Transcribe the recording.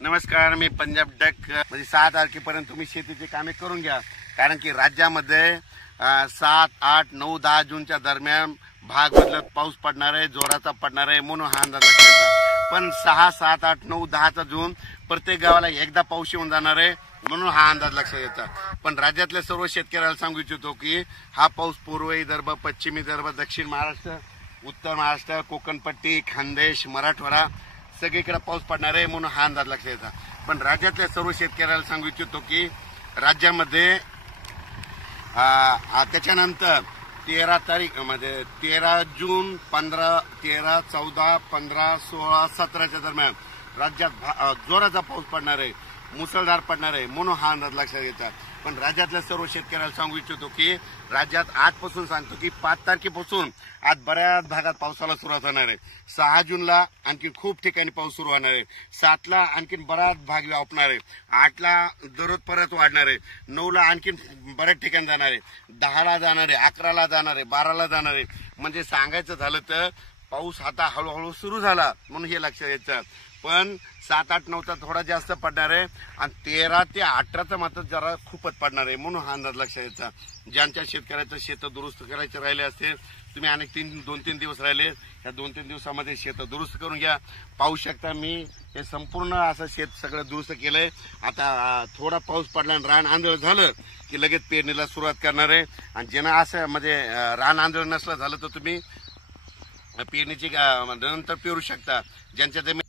नमस्कार, मी पंजाब डक। म्हणजे 6 तारखेपर्यंत तुम्ही शेतीची कामे करून घ्या, कारण की राज्यामध्ये 7, 8, 9, 10 जूनच्या दरम्यान भाग बदलत पाऊस पडणार आहे, जोराचा पडणार आहे, म्हणून हा अंदाज लागला। पण 6, 7, 8, 9, 10 जून प्रत्येक गावाला एकदा पाऊस येऊन जाणार आहे, म्हणून हा अंदाज लक्षात येतो। पण राज्यातल्या सर्व शेतकऱ्याला सांगू इच्छितो की हा पाऊस पूर्व विदर्भ, पश्चिम विदर्भ, दक्षिण महाराष्ट्र, उत्तर महाराष्ट्र, कोकणपट्टी, खानदेश, मराठवाडा सगळीकडे पाऊस पडणार आहे, म्हणून हा अंदाज लक्षात येतो। पण राज्यातल्या सर्व शेतकऱ्याला सांगू इच्छितो की राज्यामध्ये त्याच्यानंतर 13 तारीख म्हणजे 13 जून, 15, 13, 14, 15, 16, 17च्या दरम्यान राज्यात जोराचा पाऊस पडणार आहे, मुसळधार पडणार आहे, म्हणून हा अंदाज लक्षात येतात। पण राज्यातल्या सर्व शेतकऱ्याला सांगू इच्छितो की राज्यात आजपासून सांगतो की 5 तारखेपासून आज बऱ्याच भागात पावसाला सुरुवात होणार आहे। 6 जूनला आणखी खूप ठिकाणी पाऊस सुरू होणार आहे, 7ला आणखीन बराच भाग व्यापणार आहे, 8ला दररोज परत वाढणार आहे, 9ला आणखीन बऱ्याच ठिकाणी जाणार आहे, 10ला जाणार आहे, 11ला जाणार आहे, 12ला जाणार आहे। म्हणजे सांगायचं झालं तर पाऊस आता हळूहळू सुरू झाला, म्हणून हे लक्षात येतं। पण 7, 8, 9चा थोडा जास्त पडणार आहे आणि 13 ते 18चा मात्र जरा खूपच पडणार आहे, म्हणून हा अंदाज लक्षात येतो। ज्यांच्या शेतकऱ्याचं शेत दुरुस्त करायचे राहिले असते, तुम्ही अनेक 2-3 दिवस राहिले, या 2-3 दिवसामध्ये शेत दुरुस्त करून घ्या। पाहू शकता मी हे संपूर्ण असं शेत सगळं दुरुस्त केलंय। आता थोडा पाऊस पडला आणि रान आंधळ झालं की लगेच पेरणीला सुरुवात करणार आहे। आणि ज्यांना असं म्हणजे रान आंधळ नसलं झालं तर तुम्ही पेरणीची नंतर पेरू शकता। ज्यांच्या जमीन